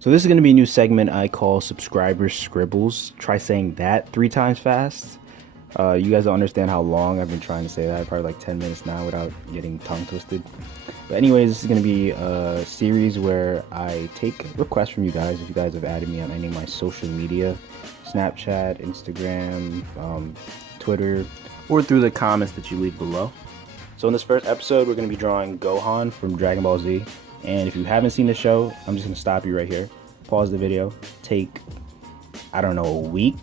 So this is going to be a new segment I call Subscribers Scribbles. Try saying that 3 times fast. You guys don't understand how long I've been trying to say that. Probably like 10 minutes now without getting tongue twisted. But anyways, this is going to be a series where I take requests from you guys. If you guys have added me on any of my social media, Snapchat, Instagram, Twitter, or through the comments that you leave below. So in this first episode, we're going to be drawing Gohan from Dragon Ball Z. And if you haven't seen the show, I'm just going to stop you right here. Pause the video. Take, I don't know, a week.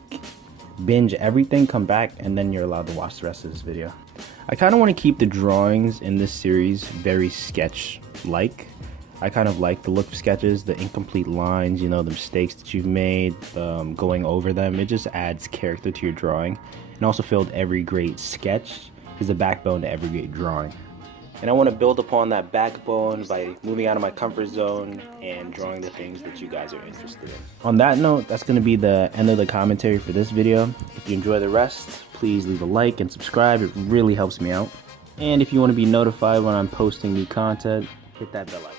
Binge everything, come back, and then you're allowed to watch the rest of this video. I kind of want to keep the drawings in this series very sketch-like. I kind of like the look of sketches, the incomplete lines, you know, the mistakes that you've made, going over them. It just adds character to your drawing. And also filled every great sketch is the backbone to every great drawing. And I want to build upon that backbone by moving out of my comfort zone and drawing the things that you guys are interested in. On that note, that's going to be the end of the commentary for this video. If you enjoy the rest, please leave a like and subscribe. It really helps me out. And if you want to be notified when I'm posting new content, hit that bell icon.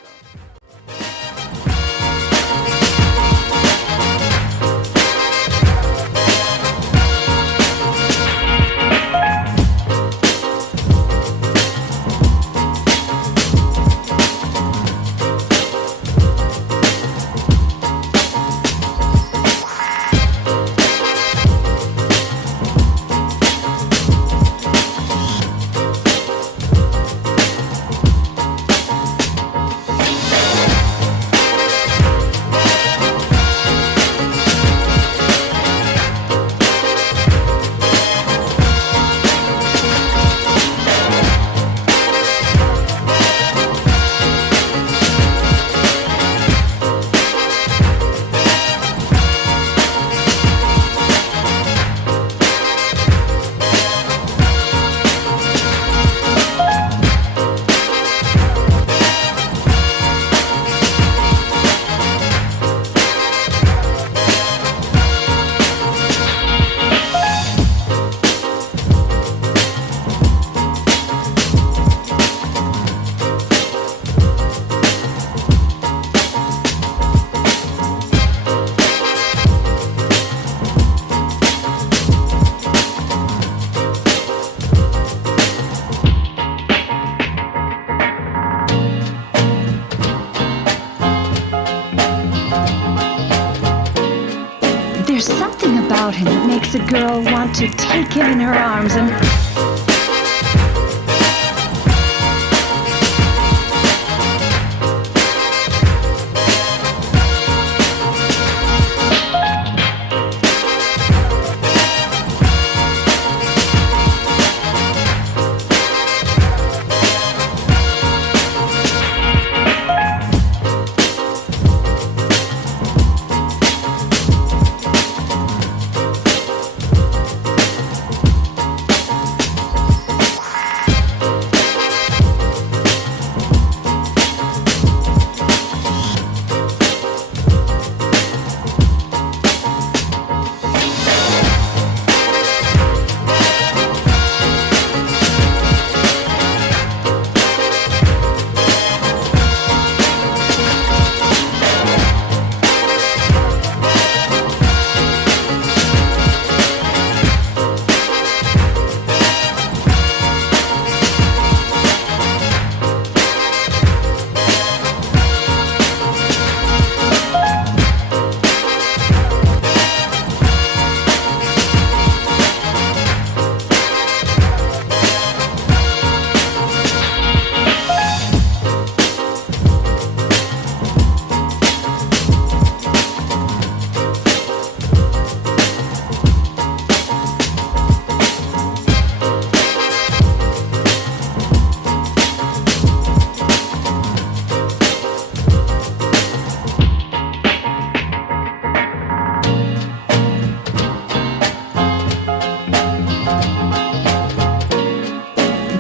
There's something about him that makes a girl want to take him in her arms and...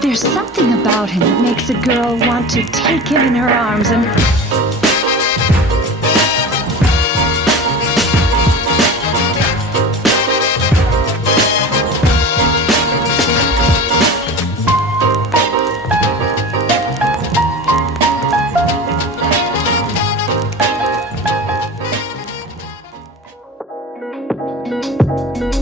There's something about him that makes a girl want to take him in her arms and... Bye.